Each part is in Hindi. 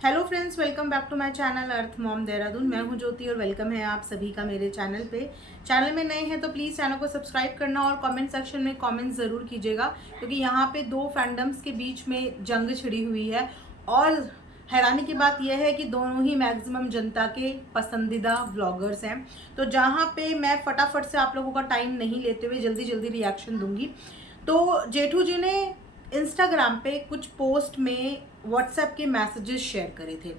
Hello friends, welcome back to my channel Earth Mom Dehradun. मैं हूं ज्योति और वेलकम है आप सभी का मेरे चैनल पे। चैनल में नए हैं तो प्लीज़ चैनल को सब्सक्राइब करना और कमेंट सेक्शन में कमेंट ज़रूर कीजिएगा, क्योंकि यहाँ पे दो फैंडम्स के बीच में जंग छिड़ी हुई है। और हैरानी की बात यह है कि दोनों ही मैक्सिमम जनता के पसंदीदा व्लॉगर्स हैं। तो जहाँ पे मैं फटाफट से आप लोगों का टाइम नहीं लेते हुए जल्दी जल्दी रिएक्शन दूंगी। तो जेठू जी ने इंस्टाग्राम पे कुछ पोस्ट में व्हाट्सएप के मैसेजेस शेयर करे थे।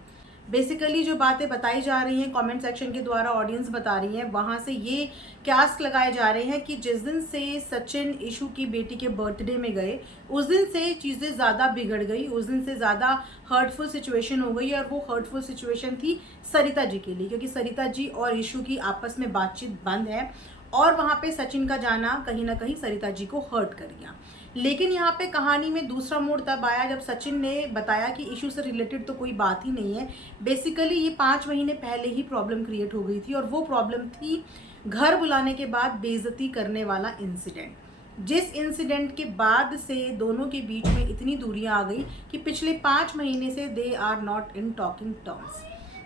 बेसिकली जो बातें बताई जा रही हैं कमेंट सेक्शन के द्वारा, ऑडियंस बता रही है, वहाँ से ये क्यास लगाए जा रहे हैं कि जिस दिन से सचिन ईशू की बेटी के बर्थडे में गए उस दिन से चीज़ें ज़्यादा बिगड़ गई, उस दिन से ज़्यादा हर्टफुल सिचुएशन हो गई। और वो हर्टफुल सिचुएशन थी सरिता जी के लिए, क्योंकि सरिता जी और ईशू की आपस में बातचीत बंद है और वहाँ पे सचिन का जाना कहीं ना कहीं सरिता जी को हर्ट कर गया। लेकिन यहाँ पे कहानी में दूसरा मोड़ तब आया जब सचिन ने बताया कि इशू से रिलेटेड तो कोई बात ही नहीं है। बेसिकली ये 5 महीने पहले ही प्रॉब्लम क्रिएट हो गई थी और वो प्रॉब्लम थी घर बुलाने के बाद बेइज्जती करने वाला इंसिडेंट। जिस इंसिडेंट के बाद से दोनों के बीच में इतनी दूरियां आ गई कि पिछले 5 महीने से they are not in talking terms.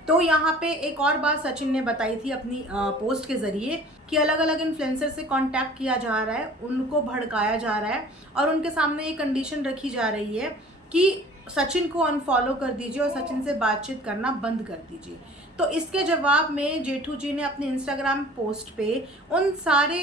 तो यहाँ पे एक और बात सचिन ने बताई थी अपनी पोस्ट के जरिए कि अलग अलग इन्फ्लुएंसर से कांटेक्ट किया जा रहा है, उनको भड़काया जा रहा है और उनके सामने ये कंडीशन रखी जा रही है कि सचिन को अनफॉलो कर दीजिए और सचिन से बातचीत करना बंद कर दीजिए। तो इसके जवाब में जेठू जी ने अपने इंस्टाग्राम पोस्ट पे उन सारे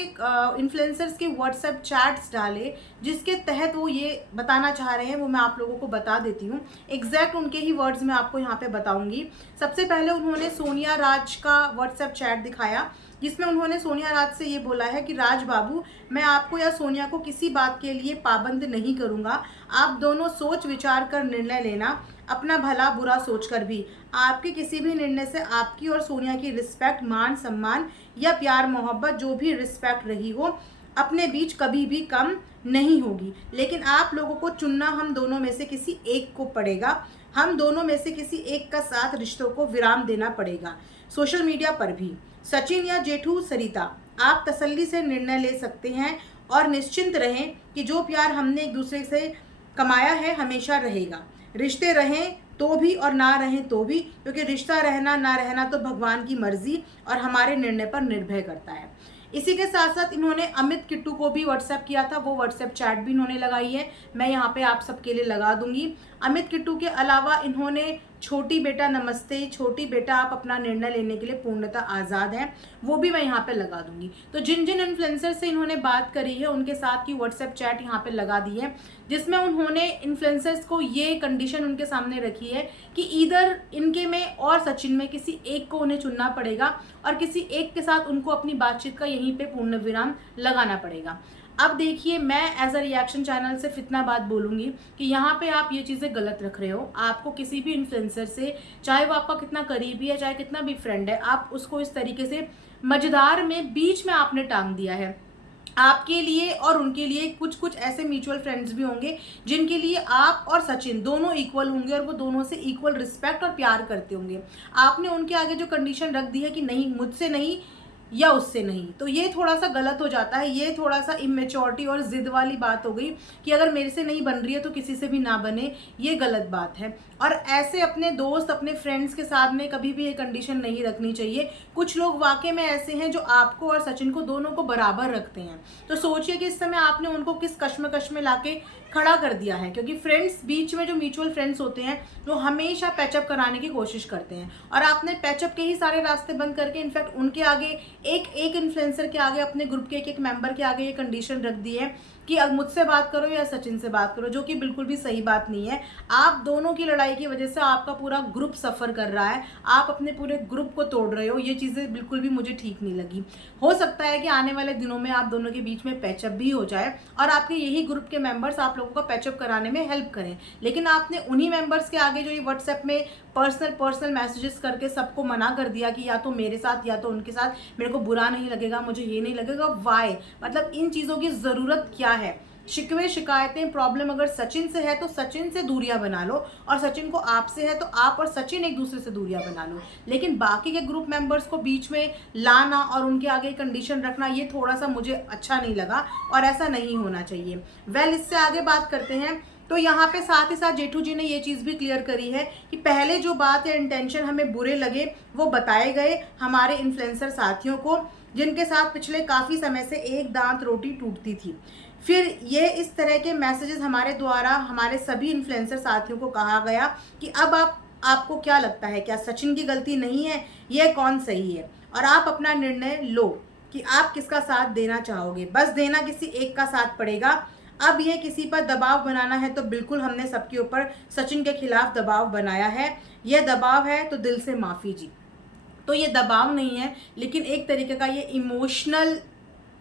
इन्फ्लुएंसर्स के व्हाट्सएप चैट्स डाले जिसके तहत वो ये बताना चाह रहे हैं, वो मैं आप लोगों को बता देती हूँ। एग्जैक्ट उनके ही वर्ड्स मैं आपको यहाँ पे बताऊंगी। सबसे पहले उन्होंने सोनिया राज का व्हाट्सएप चैट दिखाया जिसमें उन्होंने सोनिया राज से ये बोला है कि राज बाबू, मैं आपको या सोनिया को किसी बात के लिए पाबंद नहीं करूँगा। आप दोनों सोच विचार कर निर्णय लेना, अपना भला बुरा सोचकर भी। आपके किसी भी निर्णय से आपकी और सोनिया की रिस्पेक्ट, मान सम्मान या प्यार मोहब्बत जो भी रिस्पेक्ट रही हो अपने बीच कभी भी कम नहीं होगी। लेकिन आप लोगों को चुनना हम दोनों में से किसी एक को पड़ेगा। हम दोनों में से किसी एक का साथ रिश्तों को विराम देना पड़ेगा, सोशल मीडिया पर भी। सचिन या जेठू सरिता, आप तसल्ली से निर्णय ले सकते हैं और निश्चिंत रहें कि जो प्यार हमने एक दूसरे से कमाया है हमेशा रहेगा। रिश्ते रहें तो भी और ना रहें तो भी, क्योंकि रिश्ता रहना ना रहना तो भगवान की मर्जी और हमारे निर्णय पर निर्भर करता है। इसी के साथ साथ इन्होंने अमित किट्टू को भी व्हाट्सएप किया था, वो व्हाट्सएप चैट भी इन्होंने लगाई है, मैं यहाँ पे आप सबके लिए लगा दूंगी। अमित किट्टू के अलावा इन्होंने छोटी बेटा नमस्ते, छोटी बेटा आप अपना निर्णय लेने के लिए पूर्णतः आज़ाद हैं, वो भी मैं यहाँ पे लगा दूंगी। तो जिन जिन इन्फ्लुएंसर से इन्होंने बात करी है उनके साथ की व्हाट्सएप चैट यहाँ पे लगा दी है, जिसमें उन्होंने इन्फ्लुएंसर्स को ये कंडीशन उनके सामने रखी है कि इधर इनके में और सचिन में किसी एक को उन्हें चुनना पड़ेगा और किसी एक के साथ उनको अपनी बातचीत का यहीं पे पूर्ण विराम लगाना पड़ेगा। अब देखिए, मैं एज अ रिएक्शन चैनल सिर्फ इतना बात बोलूंगी कि यहाँ पे आप ये चीज़ें गलत रख रहे हो। आपको किसी भी इन्फ्लुएंसर से, चाहे वो आपका कितना करीबी है, चाहे कितना भी फ्रेंड है, आप उसको इस तरीके से मझधार में बीच में आपने टांग दिया है। आपके लिए और उनके लिए कुछ कुछ ऐसे म्यूचुअल फ्रेंड्स भी होंगे जिनके लिए आप और सचिन दोनों इक्वल होंगे और वो दोनों से इक्वल रिस्पेक्ट और प्यार करते होंगे। आपने उनके आगे जो कंडीशन रख दी है कि नहीं मुझसे नहीं या उससे नहीं, तो ये थोड़ा सा गलत हो जाता है। ये थोड़ा सा इमेच्योरिटी और जिद वाली बात हो गई कि अगर मेरे से नहीं बन रही है तो किसी से भी ना बने, ये गलत बात है। और ऐसे अपने दोस्त, अपने फ्रेंड्स के साथ में कभी भी ये कंडीशन नहीं रखनी चाहिए। कुछ लोग वाकई में ऐसे हैं जो आपको और सचिन को दोनों को बराबर रखते हैं। तो सोचिए कि इस समय आपने उनको किस कश्मकश में लाके खड़ा कर दिया है, क्योंकि फ्रेंड्स बीच में जो म्यूचुअल फ्रेंड्स होते हैं वो हमेशा पैचअप कराने की कोशिश करते हैं और आपने पैचअप के ही सारे रास्ते बंद करके इनफैक्ट उनके आगे एक एक इन्फ्लुएंसर के आगे, अपने ग्रुप के एक एक मेंबर के आगे ये कंडीशन रख दी है कि अब मुझसे बात करो या सचिन से बात करो, जो कि बिल्कुल भी सही बात नहीं है। आप दोनों की लड़ाई की वजह से आपका पूरा ग्रुप सफ़र कर रहा है, आप अपने पूरे ग्रुप को तोड़ रहे हो। ये चीज़ें बिल्कुल भी मुझे ठीक नहीं लगी। हो सकता है कि आने वाले दिनों में आप दोनों के बीच में पैचअप भी हो जाए और आपके यही ग्रुप के मेंबर्स आप लोगों का पैचअप कराने में हेल्प करें, लेकिन आपने उन्हीं मेंबर्स के आगे जो ये व्हाट्सएप में पर्सनल मैसेजेस करके सबको मना कर दिया कि या तो मेरे साथ या तो उनके साथ, मेरे को बुरा नहीं लगेगा, मुझे ये नहीं लगेगा। वाई, मतलब इन चीज़ों की ज़रूरत क्या है? शिकवे शिकायतें प्रॉब्लम अगर सचिन से है तो सचिन से दूरियां बना लो, और सचिन को आपसे है तो आप और सचिन एक दूसरे से दूरियां बना लो। लेकिन बाकी के ग्रुप मेंबर्स को बीच में लाना और उनके आगे कंडीशन रखना, ये थोड़ा सा मुझे अच्छा नहीं लगा और ऐसा नहीं होना चाहिए। वेल, इससे आगे बात करते हैं। तो यहाँ पे साथ ही साथ जेठू जी ने ये चीज़ भी क्लियर करी है कि पहले जो बात या इंटेंशन हमें बुरे लगे वो बताए गए हमारे इन्फ्लुएंसर साथियों को, जिनके साथ पिछले काफ़ी समय से एक दांत रोटी टूटती थी। फिर ये इस तरह के मैसेजेस हमारे द्वारा हमारे सभी इन्फ्लुएंसर साथियों को कहा गया कि अब आपको क्या लगता है, क्या सचिन की गलती नहीं है, ये कौन सही है, और आप अपना निर्णय लो कि आप किसका साथ देना चाहोगे। बस देना किसी एक का साथ पड़ेगा। अब ये किसी पर दबाव बनाना है तो बिल्कुल हमने सबके ऊपर सचिन के खिलाफ दबाव बनाया है। यह दबाव है तो दिल से माफ़ी जी। तो ये दबाव नहीं है, लेकिन एक तरीके का ये इमोशनल,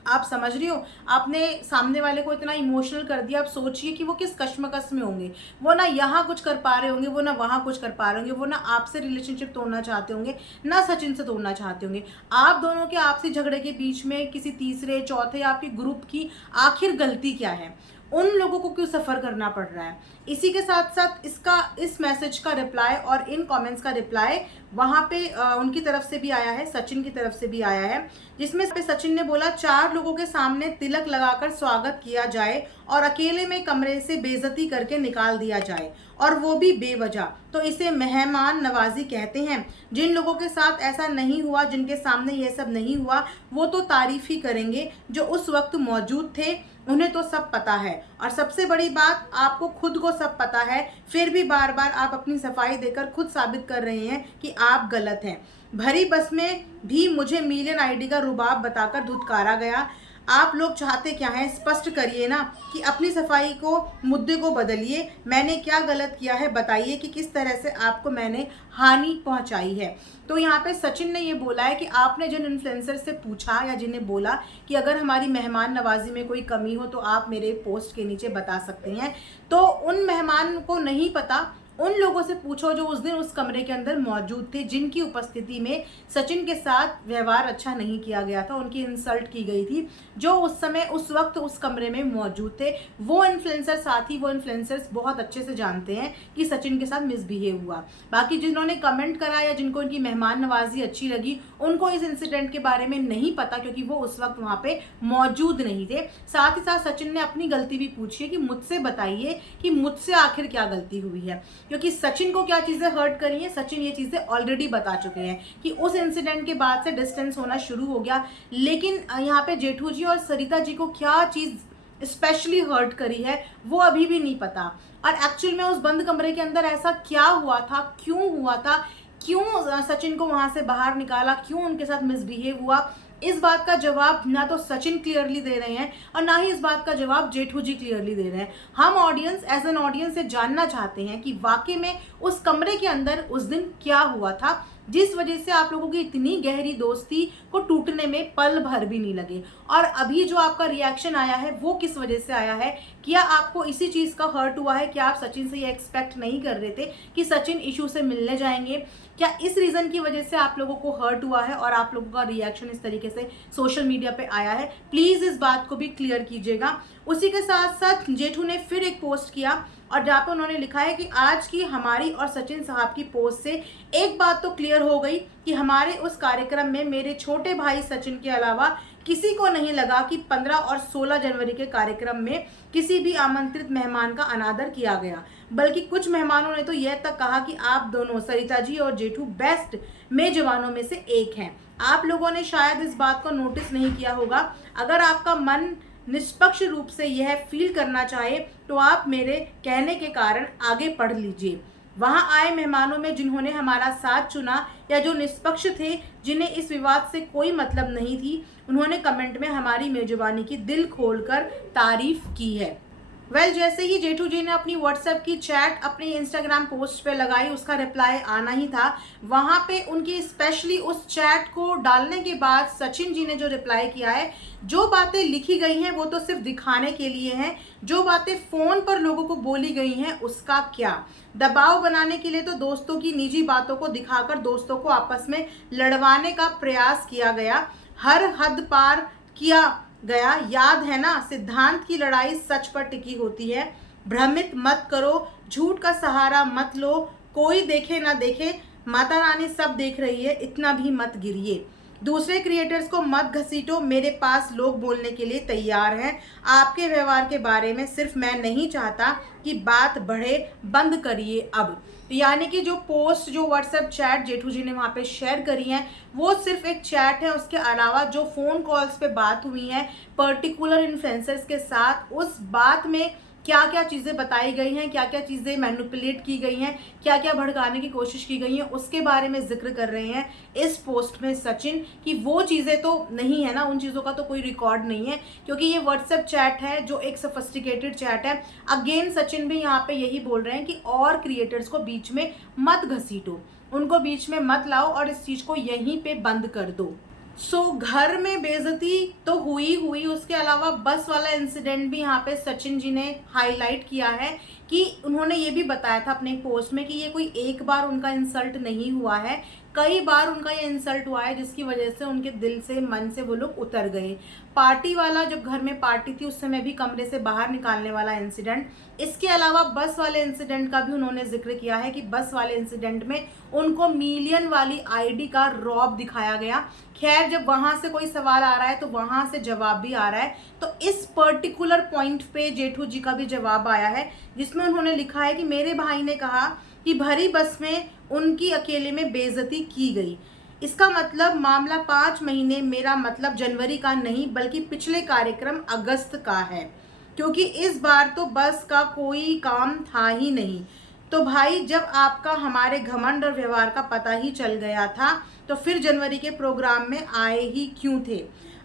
आप समझ रही हो, आपने सामने वाले को इतना इमोशनल कर दिया। आप सोचिए कि वो किस कश्मकश में होंगे। वो ना यहाँ कुछ कर पा रहे होंगे, वो ना वहाँ कुछ कर पा रहे होंगे, वो ना आपसे रिलेशनशिप तोड़ना चाहते होंगे, ना सचिन से तोड़ना चाहते होंगे। आप दोनों के आपसी झगड़े के बीच में किसी तीसरे चौथे आपके ग्रुप की आखिर गलती क्या है? उन लोगों को क्यों सफ़र करना पड़ रहा है? इसी के साथ साथ इस मैसेज का रिप्लाई और इन कमेंट्स का रिप्लाई वहाँ पे उनकी तरफ से भी आया है, सचिन की तरफ से भी आया है, जिसमें सचिन ने बोला 4 लोगों के सामने तिलक लगाकर स्वागत किया जाए और अकेले में कमरे से बेइज्जती करके निकाल दिया जाए, और वो भी बेवजह, तो इसे मेहमान नवाजी कहते हैं। जिन लोगों के साथ ऐसा नहीं हुआ, जिनके सामने ये सब नहीं हुआ, वो तो तारीफ ही करेंगे। जो उस वक्त मौजूद थे उन्हें तो सब पता है, और सबसे बड़ी बात, आपको खुद को सब पता है, फिर भी बार बार आप अपनी सफाई देकर खुद साबित कर रहे हैं कि आप गलत हैं। भरी बस में भी मुझे मिलियन आईडी का रुबाब बताकर धुतकारा गया। आप लोग चाहते क्या हैं? स्पष्ट करिए ना कि अपनी सफाई को, मुद्दे को बदलिए। मैंने क्या गलत किया है बताइए कि किस तरह से आपको मैंने हानि पहुंचाई है। तो यहाँ पे सचिन ने ये बोला है कि आपने जिन इन्फ्लुएंसर से पूछा या जिन्हें बोला कि अगर हमारी मेहमान नवाजी में कोई कमी हो तो आप मेरे पोस्ट के नीचे बता सकते हैं, तो उन मेहमान को नहीं पता। उन लोगों से पूछो जो उस दिन उस कमरे के अंदर मौजूद थे, जिनकी उपस्थिति में सचिन के साथ व्यवहार अच्छा नहीं किया गया था, उनकी इंसल्ट की गई थी, जो उस समय उस वक्त उस कमरे में मौजूद थे। वो इन्फ्लुएंसर साथी, वो इन्फ्लुएंसर्स बहुत अच्छे से जानते हैं कि सचिन के साथ मिसबिहेव हुआ। बाकी जिन्होंने कमेंट करा या जिनको उनकी मेहमान नवाजी अच्छी लगी, उनको इस इंसिडेंट के बारे में नहीं पता, क्योंकि वो उस वक्त वहाँ पे मौजूद नहीं थे। साथ ही साथ सचिन ने अपनी गलती भी पूछी है कि मुझसे बताइए कि मुझसे आखिर क्या गलती हुई है, क्योंकि सचिन को क्या चीज़ें हर्ट करी हैं, सचिन ये चीज़ें ऑलरेडी बता चुके हैं कि उस इंसिडेंट के बाद से डिस्टेंस होना शुरू हो गया। लेकिन यहाँ पे जेठू जी और सरिता जी को क्या चीज़ स्पेशली हर्ट करी है वो अभी भी नहीं पता, और एक्चुअल में उस बंद कमरे के अंदर ऐसा क्या हुआ था, क्यों हुआ था, क्यों सचिन को वहाँ से बाहर निकाला, क्यों उनके साथ मिसबिहेव हुआ, इस बात का जवाब ना तो सचिन क्लियरली दे रहे हैं और ना ही इस बात का जवाब जेठू जी क्लियरली दे रहे हैं। हम ऑडियंस, एज एन ऑडियंस, से जानना चाहते हैं कि वाकई में उस कमरे के अंदर उस दिन क्या हुआ था, जिस वजह से आप लोगों की इतनी गहरी दोस्ती को टूटने में पल भर भी नहीं लगे। और अभी जो आपका रिएक्शन आया है वो किस वजह से आया है? क्या आपको इसी चीज़ का हर्ट हुआ है? क्या आप सचिन से ये एक्सपेक्ट नहीं कर रहे थे कि सचिन इशू से मिलने जाएंगे? क्या इस रीज़न की वजह से आप लोगों को हर्ट हुआ है और आप लोगों का रिएक्शन इस तरीके से सोशल मीडिया पे आया है? प्लीज़ इस बात को भी क्लियर कीजिएगा। उसी के साथ साथ जेठू ने फिर एक पोस्ट किया और जहाँ पे उन्होंने लिखा है कि आज की हमारी और सचिन साहब की पोस्ट से एक बात तो क्लियर हो गई कि हमारे उस कार्यक्रम में मेरे छोटे भाई सचिन के अलावा किसी को नहीं लगा कि 15 और 16 जनवरी के कार्यक्रम में किसी भी आमंत्रित मेहमान का अनादर किया गया, बल्कि कुछ मेहमानों ने तो यह तक कहा कि आप दोनों, सरिता जी और जेठू, बेस्ट मेजबानों में से एक हैं। आप लोगों ने शायद इस बात को नोटिस नहीं किया होगा। अगर आपका मन निष्पक्ष रूप से यह फील करना चाहे तो आप मेरे कहने के कारण आगे पढ़ लीजिए। वहां आए मेहमानों में जिन्होंने हमारा साथ चुना या जो निष्पक्ष थे, जिन्हें इस विवाद से कोई मतलब नहीं थी, उन्होंने कमेंट में हमारी मेजबानी की दिल खोलकर तारीफ की है। जैसे ही जेठू जी ने अपनी व्हाट्सएप की चैट अपनी इंस्टाग्राम पोस्ट पे लगाई, उसका रिप्लाई आना ही था। वहाँ पे उनकी स्पेशली उस चैट को डालने के बाद सचिन जी ने जो रिप्लाई किया है, जो बातें लिखी गई हैं वो तो सिर्फ दिखाने के लिए हैं, जो बातें फ़ोन पर लोगों को बोली गई हैं उसका क्या? दबाव बनाने के लिए तो दोस्तों की निजी बातों को दिखाकर दोस्तों को आपस में लड़वाने का प्रयास किया गया, हर हद पार किया गया। याद है ना, सिद्धांत की लड़ाई सच पर टिकी होती है। भ्रमित मत करो, झूठ का सहारा मत लो, कोई देखे ना देखे, माता रानी सब देख रही है, इतना भी मत गिरिए। दूसरे क्रिएटर्स को मत घसीटो, मेरे पास लोग बोलने के लिए तैयार हैं। आपके व्यवहार के बारे में सिर्फ मैं नहीं चाहता कि बात बढ़े, बंद करिए अब। यानी कि जो पोस्ट, जो व्हाट्सएप चैट जेठू जी ने वहाँ पे शेयर करी है, वो सिर्फ एक चैट है। उसके अलावा जो फ़ोन कॉल्स पे बात हुई है पर्टिकुलर इन्फ्लुएंसर्स के साथ, उस बात में क्या क्या चीज़ें बताई गई हैं, क्या क्या चीज़ें मैनिपुलेट की गई हैं, क्या क्या भड़काने की कोशिश की गई है, उसके बारे में जिक्र कर रहे हैं इस पोस्ट में सचिन। कि वो चीज़ें तो नहीं है ना, उन चीज़ों का तो कोई रिकॉर्ड नहीं है, क्योंकि ये व्हाट्सएप चैट है जो एक सोफिस्टिकेटेड चैट है। अगेन सचिन भी यहाँ पे यही बोल रहे हैं कि और क्रिएटर्स को बीच में मत घसीटो, उनको बीच में मत लाओ और इस चीज़ को यहीं पे बंद कर दो। घर में बेइज्जती तो हुई, उसके अलावा बस वाला इंसिडेंट भी यहाँ पे सचिन जी ने हाईलाइट किया है कि उन्होंने ये भी बताया था अपने पोस्ट में कि ये कोई एक बार उनका इंसल्ट नहीं हुआ है, कई बार उनका ये इंसल्ट हुआ है, जिसकी वजह से उनके दिल से, मन से वो लोग उतर गए। पार्टी वाला, जब घर में पार्टी थी उस समय भी कमरे से बाहर निकालने वाला इंसिडेंट, इसके अलावा बस वाले इंसिडेंट का भी उन्होंने जिक्र किया है कि बस वाले इंसिडेंट में उनको मिलियन वाली आईडी का रौब दिखाया गया। खैर, जब वहां से कोई सवाल आ रहा है तो वहां से जवाब भी आ रहा है, तो इस पर्टिकुलर पॉइंट पे जेठू जी का भी जवाब आया है, जिसमें उन्होंने लिखा है कि मेरे भाई ने कहा कि भरी बस में उनकी अकेले में बेइज्जती की गई। इसका मतलब मामला 5 महीने, मेरा मतलब जनवरी का नहीं बल्कि पिछले कार्यक्रम अगस्त का है, क्योंकि इस बार तो बस का कोई काम था ही नहीं। तो भाई, जब आपका हमारे घमंड और व्यवहार का पता ही चल गया था तो फिर जनवरी के प्रोग्राम में आए ही क्यों थे?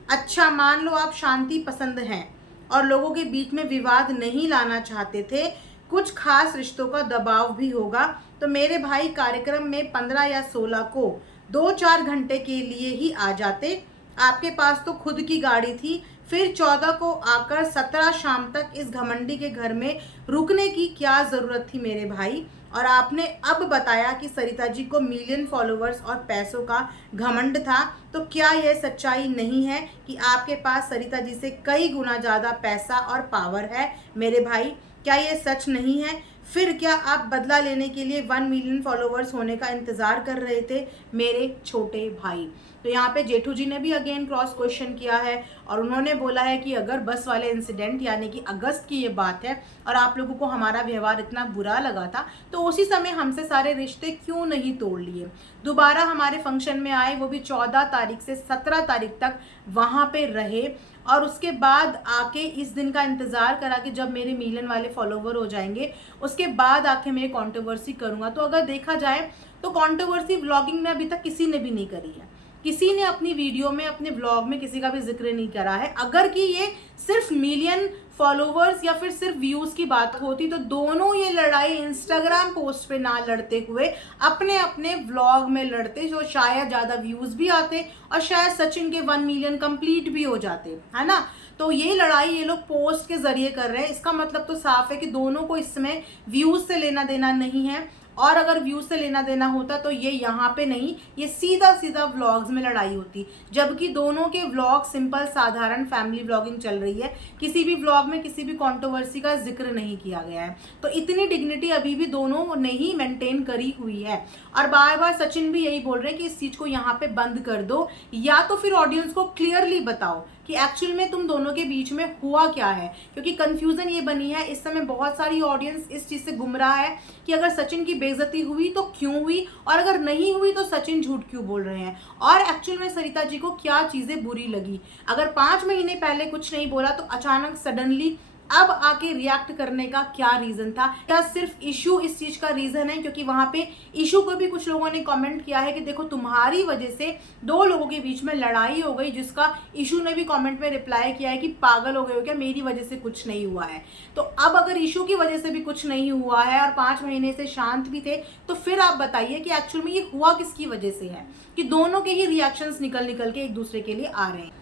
अच्छा, मान लो आप शांति पसंद हैं और लोगों के बीच में विवाद नहीं लाना चाहते थे, कुछ खास रिश्तों का दबाव भी होगा, तो मेरे भाई कार्यक्रम में 15 या 16 को 2-4 घंटे के लिए ही आ जाते। आपके पास तो खुद की गाड़ी थी, फिर 14 को आकर 17 शाम तक इस घमंडी के घर में रुकने की क्या ज़रूरत थी मेरे भाई? और आपने अब बताया कि सरिता जी को मिलियन फॉलोअर्स और पैसों का घमंड था, तो क्या यह सच्चाई नहीं है कि आपके पास सरिता जी से कई गुना ज़्यादा पैसा और पावर है मेरे भाई? क्या ये सच नहीं है? फिर क्या आप बदला लेने के लिए 1 मिलियन फॉलोअर्स होने का इंतज़ार कर रहे थे मेरे छोटे भाई? तो यहाँ पे जेठू जी ने भी अगेन क्रॉस क्वेश्चन किया है और उन्होंने बोला है कि अगर बस वाले इंसिडेंट यानी कि अगस्त की ये बात है और आप लोगों को हमारा व्यवहार इतना बुरा लगा था, तो उसी समय हमसे सारे रिश्ते क्यों नहीं तोड़ लिए? दोबारा हमारे फंक्शन में आए, वो भी 14 तारीख से 17 तारीख तक वहाँ पे रहे और उसके बाद आके इस दिन का इंतज़ार करा कि जब मेरे मिलियन वाले फॉलोवर हो जाएंगे उसके बाद आके मैं कंट्रोवर्सी करूँगा। तो अगर देखा जाए तो कंट्रोवर्सी व्लॉगिंग में अभी तक किसी ने भी नहीं करी है, किसी ने अपनी वीडियो में, अपने ब्लॉग में किसी का भी जिक्र नहीं करा है। अगर कि ये सिर्फ मिलियन फॉलोवर्स या फिर सिर्फ व्यूज की बात होती तो दोनों ये लड़ाई इंस्टाग्राम पोस्ट पे ना लड़ते हुए अपने अपने व्लॉग में लड़ते, जो शायद ज़्यादा व्यूज भी आते और शायद सचिन के 1 मिलियन कंप्लीट भी हो जाते, है ना। तो ये लड़ाई ये लोग पोस्ट के जरिए कर रहे हैं, इसका मतलब तो साफ है कि दोनों को इसमें व्यूज से लेना देना नहीं है। और अगर व्यूज से लेना देना होता तो ये यहाँ पे नहीं, ये सीधा सीधा व्लॉग्स में लड़ाई होती, जबकि दोनों के व्लॉग सिंपल साधारण फैमिली व्लॉगिंग चल रही है। किसी भी व्लॉग में किसी भी कंट्रोवर्सी का जिक्र नहीं किया गया है, तो इतनी डिग्निटी अभी भी दोनों ने ही मेंटेन करी हुई है। और बार बार सचिन भी यही बोल रहे हैं कि इस चीज़ को यहाँ पे बंद कर दो, या तो फिर ऑडियंस को क्लियरली बताओ कि एक्चुअल में तुम दोनों के बीच में हुआ क्या है, क्योंकि कंफ्यूजन ये बनी है इस समय, बहुत सारी ऑडियंस इस चीज़ से गुमराह है कि अगर सचिन की बेइज्जती हुई तो क्यों हुई, और अगर नहीं हुई तो सचिन झूठ क्यों बोल रहे हैं, और एक्चुअल में सरिता जी को क्या चीज़ें बुरी लगी। अगर 5 महीने पहले कुछ नहीं बोला तो अचानक सडनली अब आके रिएक्ट करने का क्या रीजन था? क्या सिर्फ इशू इस चीज का रीजन है? क्योंकि वहां पे इशू को भी कुछ लोगों ने कमेंट किया है कि देखो तुम्हारी वजह से 2 लोगों के बीच में लड़ाई हो गई, जिसका इशू ने भी कमेंट में रिप्लाई किया है कि पागल हो गए हो क्या, मेरी वजह से कुछ नहीं हुआ है। तो अब अगर इशू की वजह से भी कुछ नहीं हुआ है और 5 महीने से शांत भी थे, तो फिर आप बताइए कि एक्चुअल में ये हुआ किसकी वजह से है कि दोनों के ही रिएक्शंस निकल के एक दूसरे के लिए आ रहे हैं।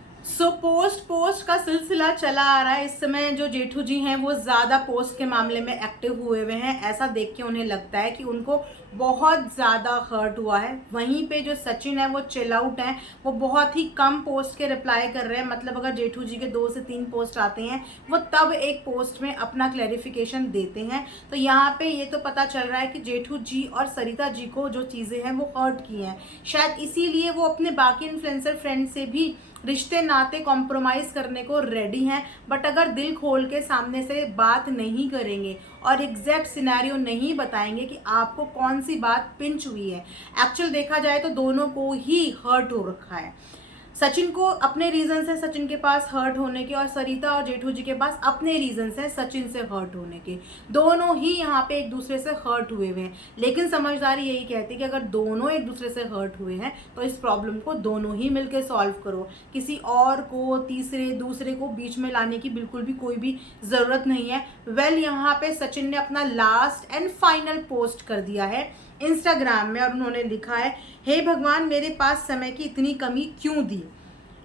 पोस्ट का सिलसिला चला आ रहा है। इस समय जो जेठू जी हैं वो ज़्यादा पोस्ट के मामले में एक्टिव हुए हैं, ऐसा देख के उन्हें लगता है कि उनको बहुत ज़्यादा हर्ट हुआ है। वहीं पे जो सचिन है वो चिल आउट है, वो बहुत ही कम पोस्ट के रिप्लाई कर रहे हैं। मतलब अगर जेठू जी के 2 से 3 पोस्ट आते हैं वो तब एक पोस्ट में अपना क्लैरिफिकेशन देते हैं। तो यहाँ पे ये तो पता चल रहा है कि जेठू जी और सरिता जी को जो चीज़ें हैं वो हर्ट की हैं, शायद इसीलिए वो अपने बाकी इन्फ्लुएंसर फ्रेंड से भी रिश्ते नाते कॉम्प्रोमाइज़ करने को रेडी हैं। बट अगर दिल खोल के सामने से बात नहीं करेंगे और एग्जैक्ट सिनेरियो नहीं बताएंगे कि आपको कौन सी बात पिंच हुई है, एक्चुअल देखा जाए तो दोनों को ही हर्ट हो रखा है। सचिन को अपने रीजन है सचिन के पास हर्ट होने के, और सरिता और जेठू जी के पास अपने रीजन है सचिन से हर्ट होने के। दोनों ही यहाँ पे एक दूसरे से हर्ट हुए हुए हैं, लेकिन समझदारी यही कहती है कि अगर दोनों एक दूसरे से हर्ट हुए हैं तो इस प्रॉब्लम को दोनों ही मिलकर सॉल्व करो। किसी और को, तीसरे दूसरे को बीच में लाने की बिल्कुल भी कोई भी ज़रूरत नहीं है। यहाँ पे सचिन ने अपना लास्ट एंड फाइनल पोस्ट कर दिया है इंस्टाग्राम में, और उन्होंने लिखा है, हे भगवान मेरे पास समय की इतनी कमी क्यों दी।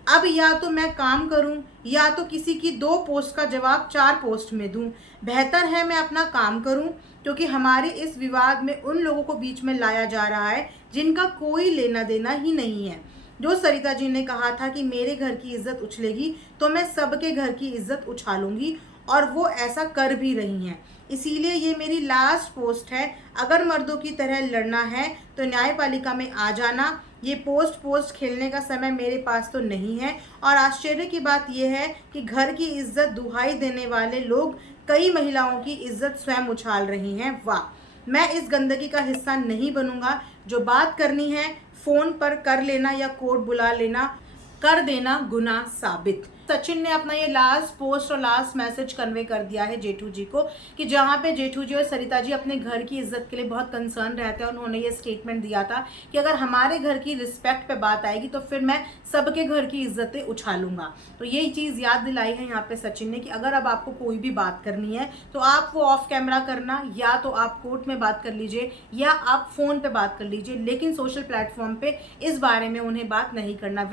अब या तो मैं काम करूं या तो किसी की 2 पोस्ट का जवाब 4 पोस्ट में दूं। बेहतर है मैं अपना काम करूं, क्योंकि हमारे इस विवाद में उन लोगों को बीच में लाया जा रहा है जिनका कोई लेना देना ही नहीं है। जो सरिता जी ने कहा था कि मेरे घर की इज्जत उछलेगी तो मैं सबके घर की इज्जत उछालूंगी, और वो ऐसा कर भी रही हैं। इसीलिए ये मेरी लास्ट पोस्ट है। अगर मर्दों की तरह लड़ना है तो न्यायपालिका में आ जाना। ये पोस्ट खेलने का समय मेरे पास तो नहीं है। और आश्चर्य की बात यह है कि घर की इज्जत दुहाई देने वाले लोग कई महिलाओं की इज्जत स्वयं उछाल रही हैं। वाह, मैं इस गंदगी का हिस्सा नहीं बनूंगा। जो बात करनी है फ़ोन पर कर लेना या कोर्ट बुला लेना, कर देना गुनाह साबित। सचिन ने अपना ये लास्ट पोस्ट और लास्ट मैसेज कन्वे कर दिया है जेठू जी को, कि जहाँ पे जेठू जी और सरिता जी अपने घर की इज्जत के लिए बहुत कंसर्न रहते हैं। उन्होंने ये स्टेटमेंट दिया था कि अगर हमारे घर की रिस्पेक्ट पे बात आएगी तो फिर मैं सबके घर की इज्जतें उछालूंगा। तो यही चीज़ याद दिलाई है यहाँ पे सचिन ने कि अगर अब आपको कोई भी बात करनी है तो आप वो ऑफ कैमरा करना, या तो आप कोर्ट में बात कर लीजिए या आप फ़ोन पे बात कर लीजिए, लेकिन सोशल प्लेटफॉर्म पे इस बारे में उन्हें बात नहीं करना।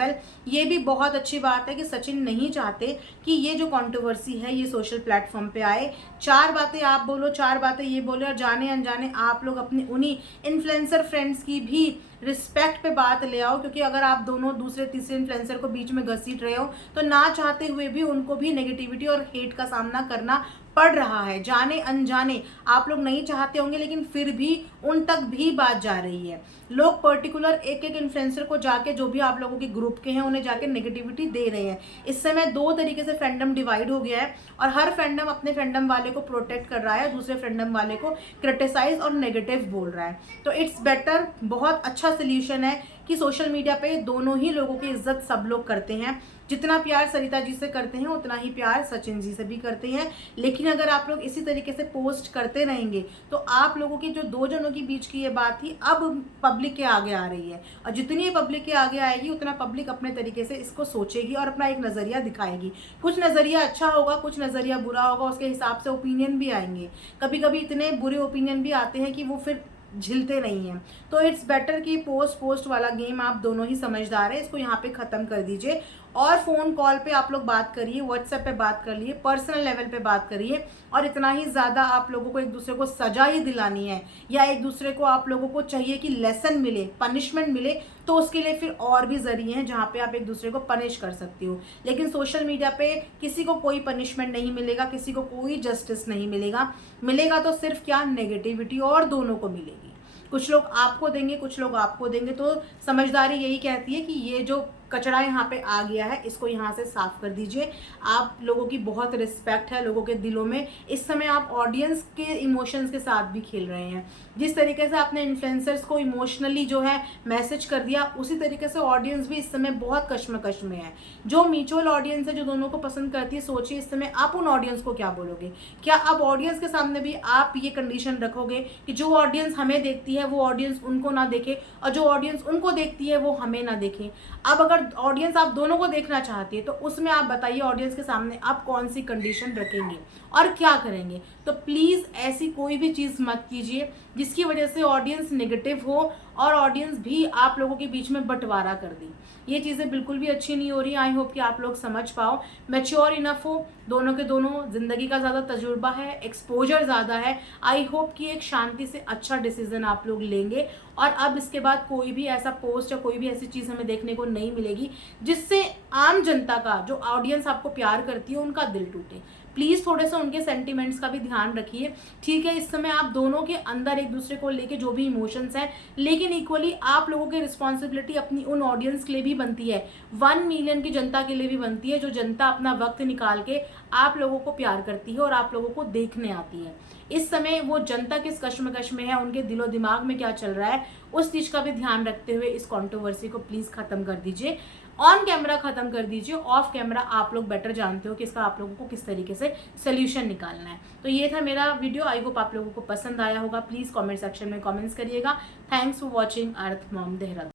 ये भी बहुत अच्छी बात है कि सचिन नहीं चाहते कि ये जो कंट्रोवर्सी है ये सोशल प्लेटफॉर्म पे आए। 4 बातें आप बोलो, 4 बातें ये बोले, और जाने अनजाने आप लोग अपने उन्हीं इन्फ्लुएंसर फ्रेंड्स की भी रिस्पेक्ट पे बात ले आओ। क्योंकि अगर आप दोनों दूसरे तीसरे इन्फ्लुएंसर को बीच में घसीट रहे हो तो ना चाहते हुए भी उनको भी नेगेटिविटी और हेट का सामना करना पड़ रहा है। जाने अनजाने आप लोग नहीं चाहते होंगे, लेकिन फिर भी उन तक भी बात जा रही है। लोग पर्टिकुलर एक एक इन्फ्लुएंसर को जाके, जो भी आप लोगों के ग्रुप के हैं, उन्हें जाके नेगेटिविटी दे रहे हैं। इस समय 2 तरीके से फैंडम डिवाइड हो गया है, और हर फैंडम अपने फैंडम वाले को प्रोटेक्ट कर रहा है, दूसरे फैंडम वाले को क्रिटिसाइज और नेगेटिव बोल रहा है। तो इट्स बेटर, बहुत अच्छा सोल्यूशन है कि सोशल मीडिया पे दोनों ही लोगों की इज्जत सब लोग करते हैं। जितना प्यार सरिता जी से करते हैं उतना ही प्यार सचिन जी से भी करते हैं। लेकिन अगर आप लोग इसी तरीके से पोस्ट करते रहेंगे तो आप लोगों की जो 2 जनों के बीच की ये बात थी अब पब्लिक के आगे आ रही है, और जितनी पब्लिक के आगे आएगी उतना पब्लिक अपने तरीके से इसको सोचेगी और अपना एक नज़रिया दिखाएगी। कुछ नज़रिया अच्छा होगा, कुछ नज़रिया बुरा होगा, उसके हिसाब से ओपिनियन भी आएंगे। कभी कभी इतने बुरे ओपिनियन भी आते हैं कि वो फिर झिलते नहीं हैं। तो इट्स बेटर कि पोस्ट वाला गेम आप दोनों ही समझदार है, इसको यहाँ पे ख़त्म कर दीजिए। और फ़ोन कॉल पे आप लोग बात करिए, व्हाट्सएप पे बात करिए, पर्सनल लेवल पे बात करिए। और इतना ही ज़्यादा आप लोगों को एक दूसरे को सजा ही दिलानी है, या एक दूसरे को आप लोगों को चाहिए कि लेसन मिले, पनिशमेंट मिले, तो उसके लिए फिर और भी ज़रिए हैं जहाँ पे आप एक दूसरे को पनिश कर सकती हो। लेकिन सोशल मीडिया पे किसी को कोई पनिशमेंट नहीं मिलेगा, किसी को कोई जस्टिस नहीं मिलेगा। मिलेगा तो सिर्फ क्या, नेगेटिविटी, और दोनों को मिलेगी। कुछ लोग आपको देंगे, कुछ लोग आपको देंगे। तो समझदारी यही कहती है कि ये जो कचरा यहाँ पे आ गया है इसको यहाँ से साफ कर दीजिए। आप लोगों की बहुत रिस्पेक्ट है लोगों के दिलों में। इस समय आप ऑडियंस के इमोशंस के साथ भी खेल रहे हैं। जिस तरीके से आपने इन्फ्लुएंसर्स को इमोशनली जो है मैसेज कर दिया, उसी तरीके से ऑडियंस भी इस समय बहुत कश्मकश में है। जो म्यूचुअल ऑडियंस है, जो दोनों को पसंद करती है, सोचिए इस समय आप उन ऑडियंस को क्या बोलोगे। क्या अब ऑडियंस के सामने भी आप ये कंडीशन रखोगे कि जो ऑडियंस हमें देखती है वो ऑडियंस उनको ना देखे, और जो ऑडियंस उनको देखती है वो हमें ना देखे। अब अगर ऑडियंस आप दोनों को देखना चाहती है तो उसमें आप बताइए ऑडियंस के सामने आप कौन सी कंडीशन रखेंगे और क्या करेंगे। तो प्लीज़ ऐसी कोई भी चीज़ मत कीजिए जिसकी वजह से ऑडियंस नेगेटिव हो और ऑडियंस भी आप लोगों के बीच में बंटवारा कर दी। ये चीज़ें बिल्कुल भी अच्छी नहीं हो रही। आई होप कि आप लोग समझ पाओ, मैच्योर इनफ हो, दोनों के दोनों जिंदगी का ज़्यादा तजुर्बा है, एक्सपोजर ज़्यादा है। आई होप कि एक शांति से अच्छा डिसीजन आप लोग लेंगे और अब इसके बाद कोई भी ऐसा पोस्ट या कोई भी ऐसी चीज़ हमें देखने को नहीं मिलेगी जिससे आम जनता का, जो ऑडियंस आपको प्यार करती है, उनका दिल टूटे। प्लीज़ थोड़े से उनके सेंटिमेंट्स का भी ध्यान रखिए, ठीक है। इस समय आप दोनों के अंदर एक दूसरे को लेके जो भी इमोशंस हैं, लेकिन इक्वली आप लोगों की रिस्पॉन्सिबिलिटी अपनी उन ऑडियंस के लिए भी बनती है, 1 मिलियन की जनता के लिए भी बनती है, जो जनता अपना वक्त निकाल के आप लोगों को प्यार करती है और आप लोगों को देखने आती है। इस समय वो जनता किस कश्मकश में है, उनके दिलो दिमाग में क्या चल रहा है, उस चीज़ का भी ध्यान रखते हुए इस कंट्रोवर्सी को प्लीज़ ख़त्म कर दीजिए। ऑन कैमरा ख़त्म कर दीजिए, ऑफ कैमरा आप लोग बेटर जानते हो कि इसका आप लोगों को किस तरीके से सोल्यूशन निकालना है। तो ये था मेरा वीडियो। आई होप आप लोगों को पसंद आया होगा। प्लीज़ कमेंट सेक्शन में कमेंट्स करिएगा। Thanks for watching earth Mom Dehradun.